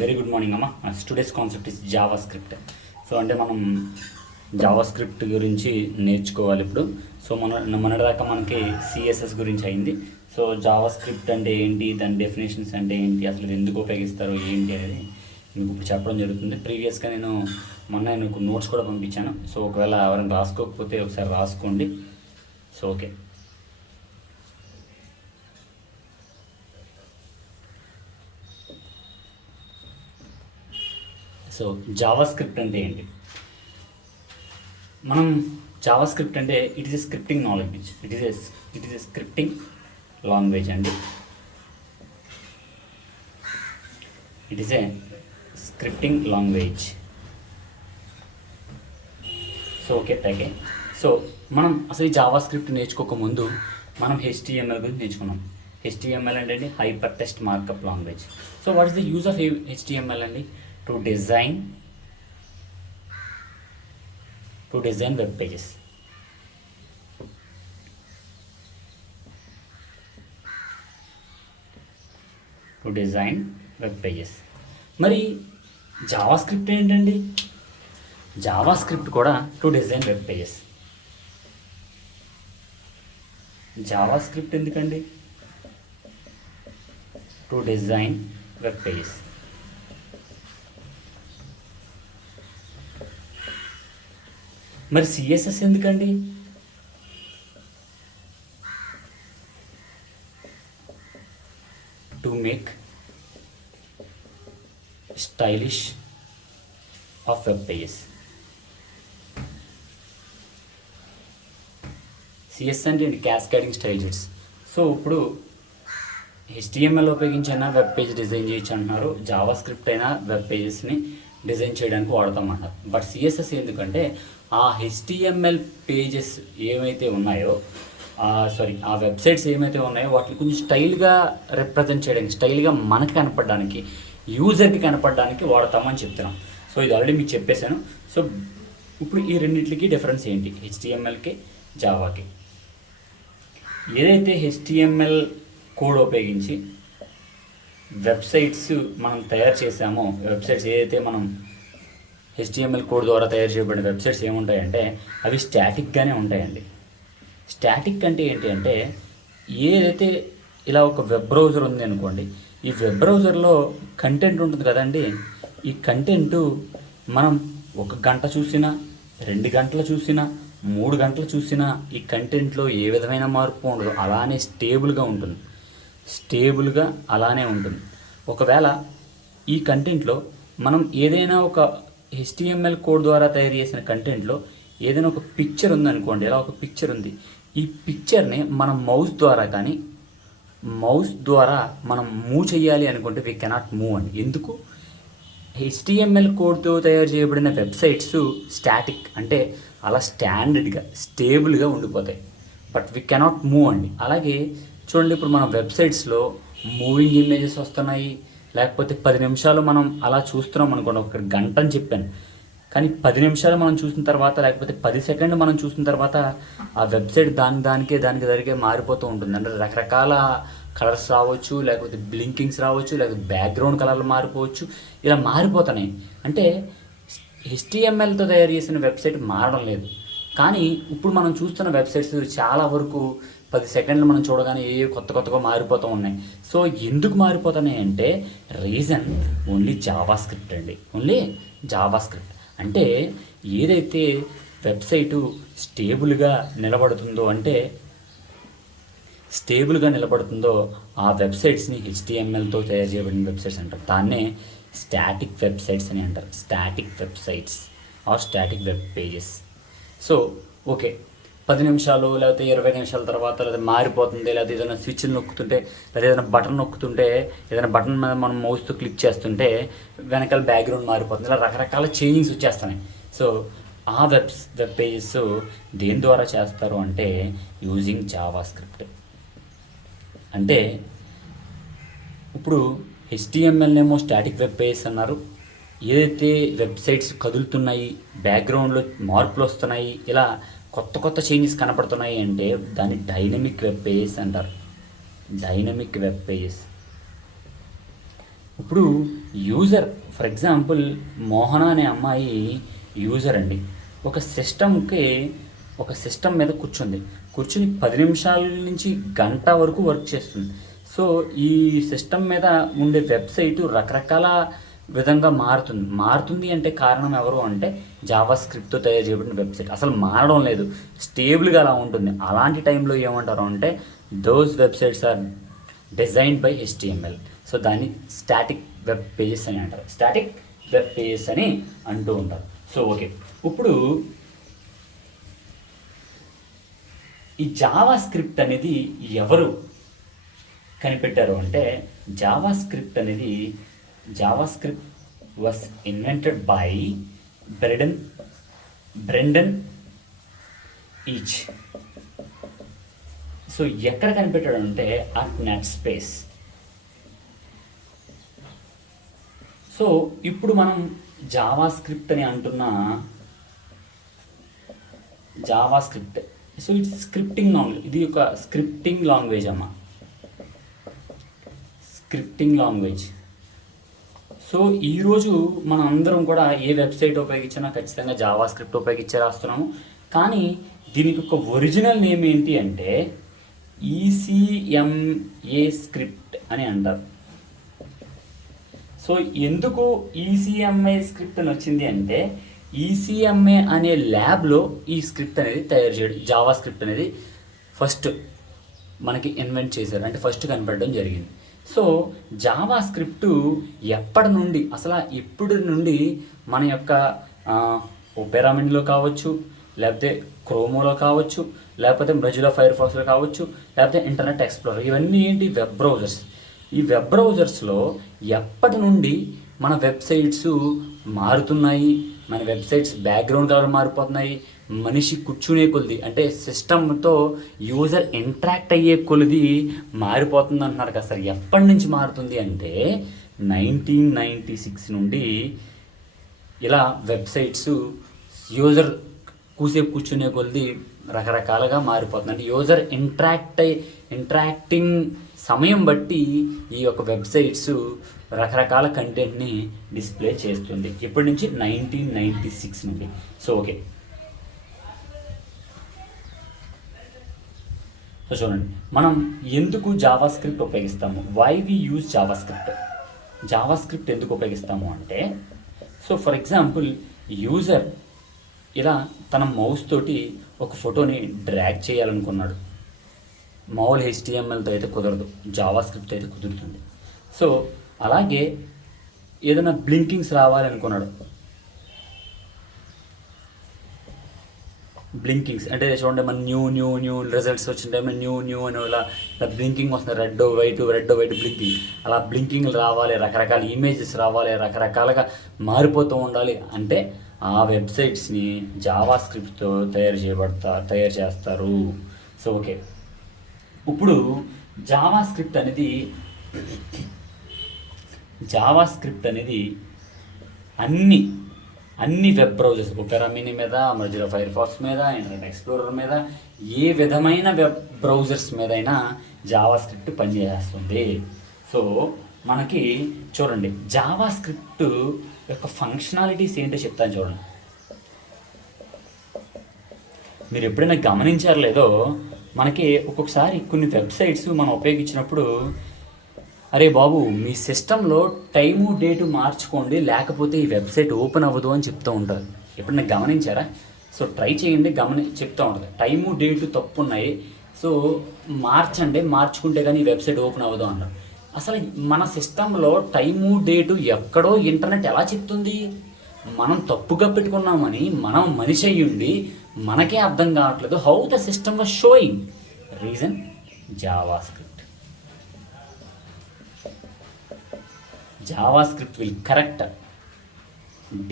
Very good morning అమ్మ. Today's concept is Java script. So అంటే మనం జావా స్క్రిప్ట్ గురించి నేర్చుకోవాలి ఇప్పుడు. సో మొన్నటిదాకా మనకి సిఎస్ఎస్ గురించి అయింది. సో జావా స్క్రిప్ట్ అంటే ఏంటి, దాని డెఫినేషన్స్ అంటే ఏంటి, అసలు ఇది ఎందుకు ఉపయోగిస్తారు ఏంటి అనేది మీకు ఇప్పుడు చెప్పడం జరుగుతుంది. ప్రీవియస్గా మొన్న మీకు నోట్స్ కూడా పంపించాను. సో ఒకవేళ ఎవరైనా రాసుకోకపోతే ఒకసారి రాసుకోండి. So okay, so JavaScript అంటే ఏంటి? మనం జావా స్క్రిప్ట్ అంటే it is a scripting knowledge, it is a scripting language అండి. It is a scripting language. So okay okay. So మనం అసలు ఈ జావా స్క్రిప్ట్ నేర్చుకోకముందు మనం HTML గురించి నేర్చుకున్నాం. HTML అంటే hyper text markup language. So what is the use of HTML అండి? to design web pages. మరి జావా స్క్రిప్ట్ ఏంటండి? జావా స్క్రిప్ట్ కూడా to design web pages. JavaScript ఎందుకండి? To design web pages. మరి CSS ఎందుకండి? To make stylish of web pages. CS అంటే cascading style sheets. So ఇప్పుడు HTML ఉపయోగించైనా web page design చేయొచ్చు అంటున్నారు. జావా స్క్రిప్ట్ అయినా వెబ్ పేజెస్ని డిజైన్ చేయడానికి వాడతామన్నారు. బట్ సిఎస్ఎస్ ఎందుకంటే ఆ HTML పేజెస్ ఏమైతే ఉన్నాయో, ఆ వెబ్సైట్స్ ఏమైతే ఉన్నాయో వాటిని కొంచెం స్టైల్గా రిప్రజెంట్ చేయడానికి, స్టైల్గా మనకి కనపడడానికి, యూజర్కి కనపడడానికి వాడతామని చెప్తున్నాం. సో ఇది ఆల్రెడీ మీకు చెప్పేశాను. సో ఇప్పుడు ఈ రెండింటికి డిఫరెన్స్ ఏంటి, HTMLకి జావాకి? ఏదైతే HTML కోడ్ ఉపయోగించి వెబ్సైట్స్ మనం తయారు చేసామో, వెబ్సైట్స్ ఏదైతే మనం HTML కోడ్ ద్వారా తయారు చేయబడిన వెబ్సైట్స్ ఏముంటాయంటే అవి స్టాటిక్గానే ఉంటాయండి. స్టాటిక్ అంటే ఏంటి అంటే, ఏదైతే ఇలా ఒక వెబ్ బ్రౌజర్ ఉంది అనుకోండి, ఈ వెబ్ బ్రౌజర్లో కంటెంట్ ఉంటుంది కదండి. ఈ కంటెంట్ మనం 1 గంట చూసినా, 2 గంటలు చూసినా, 3 గంటలు చూసినా ఈ కంటెంట్లో ఏ విధమైన మార్పు ఉండదు, అలానే స్టేబుల్గా ఉంటుంది. అలానే ఉంటుంది. ఒకవేళ ఈ కంటెంట్లో మనం ఏదైనా ఒక HTML కోడ్ ద్వారా తయారు చేసిన కంటెంట్లో ఏదైనా ఒక పిక్చర్ ఉందనుకోండి, ఇలా ఒక పిక్చర్ ఉంది. ఈ పిక్చర్ని మనం మౌస్ ద్వారా మనం మూవ్ చేయాలి అనుకుంటే వీ కెనాట్ మూవ్ అండి. ఎందుకు? HTML కోడ్తో తయారు చేయబడిన వెబ్సైట్స్ స్టాటిక్, అంటే అలా స్టాండర్డ్గా స్టేబుల్గా ఉండిపోతాయి. బట్ వీ కెనాట్ మూవ్ అండి. అలాగే చూడండి, ఇప్పుడు మన వెబ్సైట్స్లో మూవింగ్ ఇమేజెస్ వస్తున్నాయి. లేకపోతే 10 నిమిషాలు మనం అలా చూస్తున్నాం అనుకోండి, ఒక గంట అని చెప్పాను, కానీ 10 నిమిషాలు మనం చూసిన తర్వాత, లేకపోతే 10 సెకండ్లు మనం చూసిన తర్వాత ఆ వెబ్సైట్ దానికి జరిగే మారిపోతూ ఉంటుంది. అంటే రకరకాల కలర్స్ రావచ్చు, లేకపోతే బ్లింకింగ్స్ రావచ్చు, లేకపోతే బ్యాక్గ్రౌండ్ కలర్లు మారిపోవచ్చు, ఇలా మారిపోతున్నాయి. అంటే HTMLతో తయారు చేసిన వెబ్సైట్ మారడం లేదు. కానీ ఇప్పుడు మనం చూస్తున్న వెబ్సైట్స్ చాలా వరకు 10 సెకండ్లు మనం చూడగానే కొత్తగా మారిపోతూ ఉన్నాయి. సో ఎందుకు మారిపోతున్నాయి అంటే రీజన్ ఓన్లీ జావా స్క్రిప్ట్ అండి. Only Java script. అంటే ఏదైతే వెబ్సైటు స్టేబుల్గా నిలబడుతుందో ఆ వెబ్సైట్స్ని HTMLతో తయారు చేయబడిన వెబ్సైట్స్ అంటారు. దాన్నే స్టాటిక్ వెబ్సైట్స్ అని అంటారు. Static websites are static web pages. So okay, 10 నిమిషాలు లేకపోతే 20 నిమిషాల తర్వాత లేదా మారిపోతుంది, లేకపోతే ఏదైనా స్విచ్ నొక్కుతుంటే, లేదా ఏదైనా బటన్ నొక్కుతుంటే, ఏదైనా బటన్ మీద మనం మౌస్తో క్లిక్ చేస్తుంటే వెనకాల బ్యాక్గ్రౌండ్ మారిపోతుంది. ఇలా రకరకాల చేంజింగ్స్ వచ్చేస్తున్నాయి. సో ఆ వెబ్ పేజెస్ దేని ద్వారా చేస్తారు అంటే యూజింగ్ జావా స్క్రిప్ట్. అంటే ఇప్పుడు HTML ఏమో స్టాటిక్ వెబ్ పేజెస్ అన్నారు. ఏదైతే వెబ్సైట్స్ కదులుతున్నాయి, బ్యాక్గ్రౌండ్లో మార్పులు వస్తున్నాయి, ఇలా కొత్త చేంజెస్ కనపడుతున్నాయి అంటే దాన్ని డైనమిక్ వెబ్ పేజెస్ అంటారు. Dynamic web pages. ఇప్పుడు యూజర్ ఫర్ ఎగ్జాంపుల్ మోహన అనే అమ్మాయి యూజర్ అండి. ఒక సిస్టమ్కి ఒక సిస్టమ్ మీద కూర్చుని 10 నిమిషాల నుంచి గంట వరకు వర్క్ చేస్తుంది. సో ఈ సిస్టమ్ మీద ఉండే వెబ్సైట్ రకరకాల విధంగా మారుతుంది అంటే కారణం ఎవరు అంటే జావా స్క్రిప్ట్తో తయారు చేయబడిన వెబ్సైట్. అసలు మారడం లేదు, స్టేబుల్గా అలా ఉంటుంది. అలాంటి టైంలో ఏమంటారు అంటే those websites are designed by HTML. So దాన్ని స్టాటిక్ వెబ్ పేజెస్ అని అంటారు, స్టాటిక్ వెబ్ పేజెస్ అని అంటూ ఉంటారు. సో ఓకే, ఇప్పుడు ఈ జావా స్క్రిప్ట్ అనేది ఎవరు కనిపెట్టారు అంటే JavaScript was invented by Brendan Eich. So ఎక్కడ కనిపెట్టాడు అంటే అట్ నెట్ స్పేస్. సో ఇప్పుడు మనం జావా స్క్రిప్ట్ అని అంటున్న Java script, so it's scripting language. ఇది ఒక స్క్రిప్టింగ్ లాంగ్వేజ్ అమ్మ, స్క్రిప్టింగ్ లాంగ్వేజ్. సో ఈరోజు మనం అందరం కూడా ఏ వెబ్సైట్ ఉపయోగించినా ఖచ్చితంగా జావా స్క్రిప్ట్ ఉపయోగించే రాస్తున్నాము. కానీ దీనికి ఒక ఒరిజినల్ నేమ్ ఏంటి అంటే ECMA స్క్రిప్ట్ అని అంటారు. సో ఎందుకు ECMA స్క్రిప్ట్ అని వచ్చింది అంటే ECMA అనే ల్యాబ్లో ఈ స్క్రిప్ట్ అనేది తయారు చేయడం, జావా స్క్రిప్ట్ అనేది ఫస్ట్ మనకి ఇన్వెంట్ చేశారు, అంటే ఫస్ట్ కనపడడం జరిగింది. సో జావా స్క్రిప్ట్ ఎప్పటి నుండి మన యొక్క ఒపెరా మినీలో కావచ్చు, లేకపోతే క్రోమోలో కావచ్చు, లేకపోతే మొజిల్లా ఫైర్ ఫాక్స్లో కావచ్చు, లేకపోతే ఇంటర్నెట్ ఎక్స్ప్లోరర్, ఇవన్నీ ఏంటి వెబ్ బ్రౌజర్స్. ఈ వెబ్ బ్రౌజర్స్లో ఎప్పటి నుండి మన వెబ్సైట్స్ మారుతున్నాయి, మన వెబ్సైట్స్ బ్యాక్గ్రౌండ్ కలర్ మారిపోతున్నాయి, మనిషి కూర్చునే కొలిది అంటే సిస్టమ్తో యూజర్ ఇంటరాక్ట్ అయ్యే కొలిది మారిపోతుంది అంటున్నారు కదా సార్. ఎప్పటి నుంచి మారుతుంది అంటే 1996 నుండి ఇలా వెబ్సైట్స్ యూజర్ కూర్చునే కొలిది రకరకాలుగా మారిపోతుంది. అంటే యూజర్ ఇంటరాక్టింగ్ సమయం బట్టి ఈ యొక్క వెబ్సైట్స్ రకరకాల కంటెంట్ని డిస్ప్లే చేస్తుంది. ఇప్పటి నుంచి 1996 నుండి. సో ఓకే, సో చూడండి మనం ఎందుకు జావా స్క్రిప్ట్ ఉపయోగిస్తాము, why we use JavaScript. JavaScript ఎందుకు ఉపయోగిస్తాము అంటే, సో ఫర్ ఎగ్జాంపుల్ యూజర్ ఇలా తన మౌస్ తోటి ఒక ఫోటోని డ్రాగ్ చేయాలనుకున్నాడు. మామూలు HTMLతో అయితే కుదరదు, జావా స్క్రిప్ట్ అయితే కుదురుతుంది. సో అలాగే ఏదైనా బ్లింకింగ్స్ రావాలనుకున్నాడు, బ్లింకింగ్స్ అంటే చూడండి మన న్యూ రిజల్ట్స్ వచ్చిన టైంలో న్యూ అని ఇలా బ్లింకింగ్ వస్తుంది, రెడ్ వైట్ బ్లింకింగ్. అలా బ్లింకింగ్లు రావాలి, రకరకాల ఇమేజెస్ రావాలి, రకరకాలుగా మారిపోతూ ఉండాలి అంటే ఆ వెబ్సైట్స్ని జావా స్క్రిప్ట్తో తయారు చేస్తారు. సో ఓకే, ఇప్పుడు జావా స్క్రిప్ట్ అనేది అన్ని వెబ్ బ్రౌజర్స్, ఒపెరా మినీ మీద, మొజిల్లా ఫైర్ ఫాక్స్ మీద, ఇంటర్నెట్ ఎక్స్ప్లోరర్ మీద, ఏ విధమైన వెబ్ బ్రౌజర్స్ మీదైనా జావా స్క్రిప్ట్ పనిచేస్తుంది. సో మనకి చూడండి జావా స్క్రిప్ట్ యొక్క ఫంక్షనాలిటీస్ ఏంటో చెప్తాను చూడండి. మీరు ఎప్పుడైనా గమనించారు లేదో, మనకి ఒక్కొక్కసారి కొన్ని వెబ్సైట్స్ మనం ఉపయోగించినప్పుడు అరే బాబు మీ సిస్టంలో టైము డేటు మార్చుకోండి లేకపోతే ఈ వెబ్సైట్ ఓపెన్ అవ్వదు అని చెప్తూ ఉంటారు. ఎప్పుడైనా గమనించారా? సో ట్రై చేయండి, చెప్తూ ఉంటుంది టైము డేటు తప్పు ఉన్నాయి, సో మార్చుకుంటే కానీ ఈ వెబ్సైట్ ఓపెన్ అవ్వదు అంటారు. అసలు మన సిస్టంలో టైము డేటు ఎక్కడో ఇంటర్నెట్ ఎలా చెప్తుంది? మనం తప్పుగా పెట్టుకున్నామని మనం మనిషి అయ్యుండి మనకే అర్థం కావట్లేదు. How the system was sowing reason Java script. Java script will correct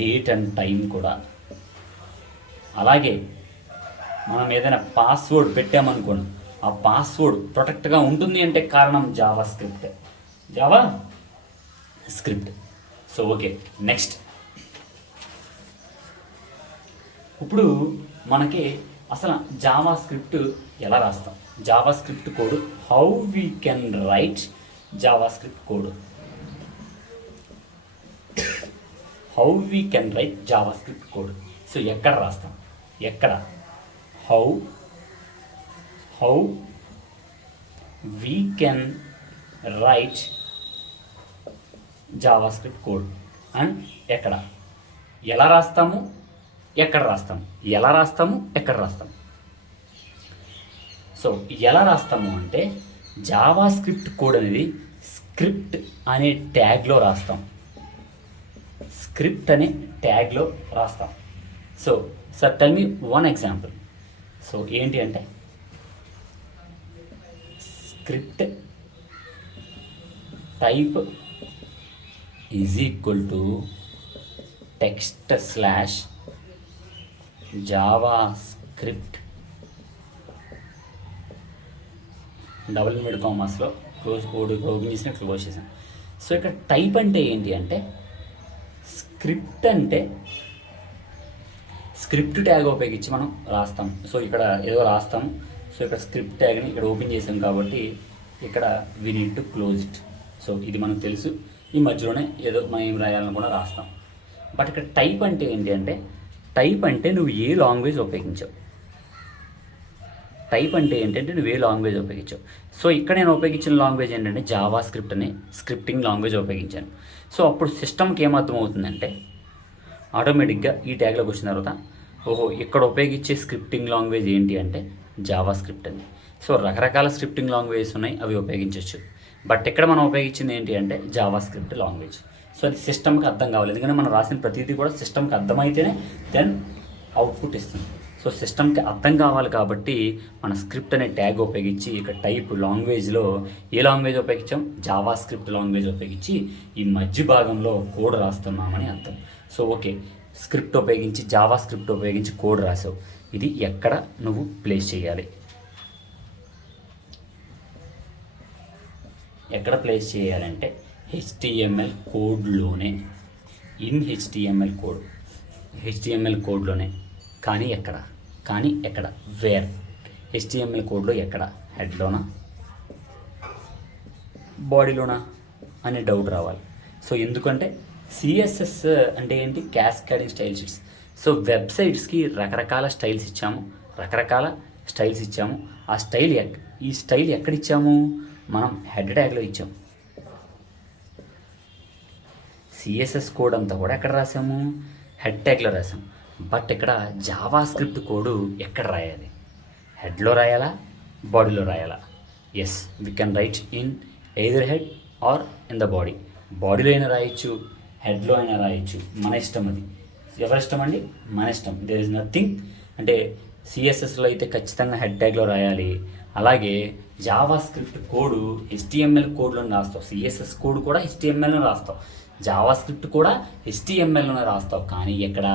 date and time కూడా. అలాగే మనం ఏదైనా పాస్వర్డ్ పెట్టామనుకోండి, ఆ పాస్వర్డ్ ప్రొటెక్ట్గా ఉంటుంది అంటే కారణం Java script. So okay, next ఇప్పుడు మనకి అసలు జావా స్క్రిప్ట్ ఎలా రాస్తాం, Java script code, how we can right Java script code. How we can right Java script code. So ఎక్కడ రాస్తాం, ఎక్కడ how we can right Java script code and ఎక్కడ, ఎలా రాస్తాము, ఎక్కడ రాస్తాము, ఎలా రాస్తాము, ఎక్కడ రాస్తాము. సో ఎలా రాస్తాము అంటే జావా స్క్రిప్ట్ కోడ్ అనేది స్క్రిప్ట్ అనే ట్యాగ్లో రాస్తాం, స్క్రిప్ట్ అనే ట్యాగ్లో రాస్తాం. So sir tell me one example. So ఏంటి అంటే script type is equal to text slash JavaScript double inverted కామాస్లో ఓపెన్ చేసిన క్లోజ్ చేసాను. సో ఇక్కడ టైప్ అంటే ఏంటి అంటే స్క్రిప్ట్ అంటే స్క్రిప్ట్ ట్యాగ్ ఉపయోగించి మనం రాస్తాం. సో ఇక్కడ ఏదో రాస్తాం. సో ఇక్కడ స్క్రిప్ట్ ట్యాగ్ని ఇక్కడ ఓపెన్ చేసాం కాబట్టి ఇక్కడ we need to close it. So ఇది మనకు తెలుసు, ఈ మధ్యలోనే ఏదో మనం ఏం రాయాలని కూడా రాస్తాం. బట్ ఇక్కడ టైప్ అంటే ఏంటి అంటే టైప్ అంటే నువ్వు ఏ లాంగ్వేజ్ ఉపయోగించావు, టైప్ అంటే ఏంటంటే నువ్వు ఏ లాంగ్వేజ్ ఉపయోగించావు. సో ఇక్కడ నేను ఉపయోగించిన లాంగ్వేజ్ ఏంటంటే జావా స్క్రిప్ట్ అనే స్క్రిప్టింగ్ లాంగ్వేజ్ ఉపయోగించాను. సో అప్పుడు సిస్టమ్కి ఏమర్థం అవుతుందంటే ఆటోమేటిక్గా ఈ ట్యాగ్లోకి వచ్చిన తర్వాత ఓహో ఇక్కడ ఉపయోగించే స్క్రిప్టింగ్ లాంగ్వేజ్ ఏంటి అంటే జావా స్క్రిప్ట్ అని. సో రకరకాల స్క్రిప్టింగ్ లాంగ్వేజెస్ ఉన్నాయి, అవి ఉపయోగించవచ్చు. బట్ ఇక్కడ మనం ఉపయోగించింది ఏంటి అంటే జావా స్క్రిప్ట్ లాంగ్వేజ్. సో అది సిస్టమ్కి అర్థం కావాలి, ఎందుకంటే మనం రాసిన ప్రతిదీ కూడా సిస్టమ్కి అర్థమైతేనే దెన్ అవుట్పుట్ ఇస్తుంది. సో సిస్టమ్కి అర్థం కావాలి కాబట్టి మన స్క్రిప్ట్ అనే ట్యాగ్ ఉపయోగించి ఇక్కడ టైప్ లాంగ్వేజ్లో ఏ లాంగ్వేజ్ ఉపయోగించాం, జావా స్క్రిప్ట్ లాంగ్వేజ్ ఉపయోగించి ఈ మధ్య భాగంలో కోడ్ రాస్తున్నామని అర్థం. సో ఓకే, స్క్రిప్ట్ ఉపయోగించి జావా స్క్రిప్ట్ ఉపయోగించి కోడ్ రాసావు, ఇది ఎక్కడ నువ్వు ప్లేస్ చేయాలి, ఎక్కడ ప్లేస్ చేయాలంటే హెచ్టిఎంఎల్ కోడ్లోనే, ఇన్ హెచ్టిఎంఎల్ కోడ్లోనే. కానీ ఎక్కడ వేర్, హెచ్టిఎంఎల్ కోడ్లో ఎక్కడ, హెడ్లోనా బాడీలోనా అనే డౌట్ రావాలి. సో ఎందుకంటే సిఎస్ఎస్ అంటే ఏంటి, క్యాస్కేడింగ్ స్టైల్ షీట్స్. సో వెబ్సైట్స్కి రకరకాల స్టైల్స్ ఇచ్చాము. ఆ స్టైల్ ఎక్కడ ఇచ్చాము, మనం హెడ్ ట్యాగ్లో ఇచ్చాము. సిఎస్ఎస్ కోడ్ అంతా కూడా ఎక్కడ రాసాము, హెడ్ ట్యాగ్లో రాసాము. బట్ ఇక్కడ జావా స్క్రిప్ట్ కోడు ఎక్కడ రాయాలి, హెడ్లో రాయాలా, బాడీలో రాయాలా? Yes, we can write in either head or in the body. బాడీలో అయినా రాయొచ్చు, హెడ్లో అయినా రాయొచ్చు, మన ఇష్టం. అది ఎవరిష్టం అండి, మన ఇష్టం. దేర్ ఇస్ నథింగ్ అంటే సిఎస్ఎస్లో అయితే ఖచ్చితంగా హెడ్ ట్యాగ్లో రాయాలి. అలాగే జావా స్క్రిప్ట్ కోడు హెచ్టిఎంఎల్ కోడ్లోనే రాస్తావు, సిఎస్ఎస్ కోడ్ కూడా హెచ్టిఎంఎల్లోనే రాస్తావు, జావా స్క్రిప్ట్ కూడా హెచ్టిఎంఎల్లోనే రాస్తావు. కానీ ఇక్కడ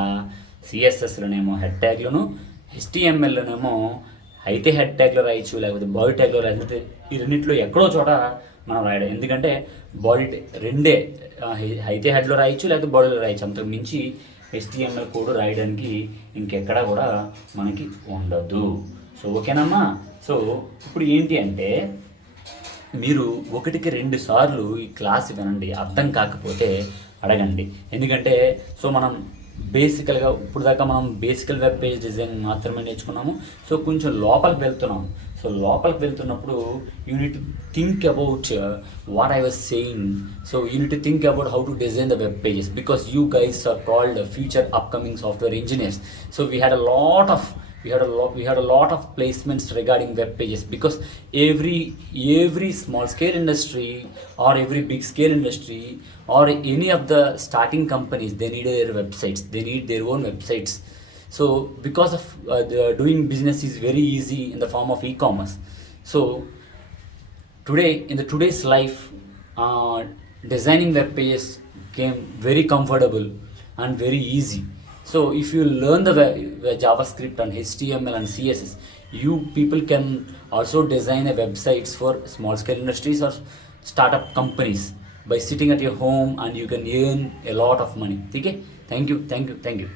సిఎస్ఎస్లోనేమో హెడ్ ట్యాగ్లోను, హెచ్టిఎంఎల్లోనేమో అయితే హెడ్ ట్యాగ్లో రాయొచ్చు, లేకపోతే బాడీ ట్యాగ్లో రాయకపోతే ఈ రెండింటిలో ఎక్కడో చోట మనం రాయడం. ఎందుకంటే బాడీ రెండే, అయితే హెడ్లో రాయొచ్చు లేకపోతే బాడీలో రాయొచ్చు, అంతకు మించి హెచ్టిఎంఎల్ కోడ్ రాయడానికి ఇంకెక్కడా కూడా మనకి ఉండదు. సో ఓకేనమ్మా. సో ఇప్పుడు ఏంటి అంటే మీరు 1-2 సార్లు ఈ క్లాస్ వినండి, అర్థం కాకపోతే అడగండి. ఎందుకంటే సో మనం బేసికల్గా ఇప్పుడు దాకా మనం బేసికల్ వెబ్ పేజ్ డిజైన్ మాత్రమే నేర్చుకున్నాము. సో కొంచెం లోపలికి వెళ్తున్నాము. సో లోపలికి వెళ్తున్నప్పుడు you need to think about what I was saying. So you need to think about how to design the web pages because you guys are called future upcoming software engineers. So we had a lot of placements regarding web pages because every small scale industry or every big scale industry or any of the starting companies, they need their websites, they need their own websites. So because of the doing business is very easy in the form of e-commerce. So in today's life, designing web pages became very comfortable and very easy. So if you learn the JavaScript and HTML and CSS, you people can also design a websites for small scale industries or startup companies by sitting at your home, and you can earn a lot of money. Okay, thank you.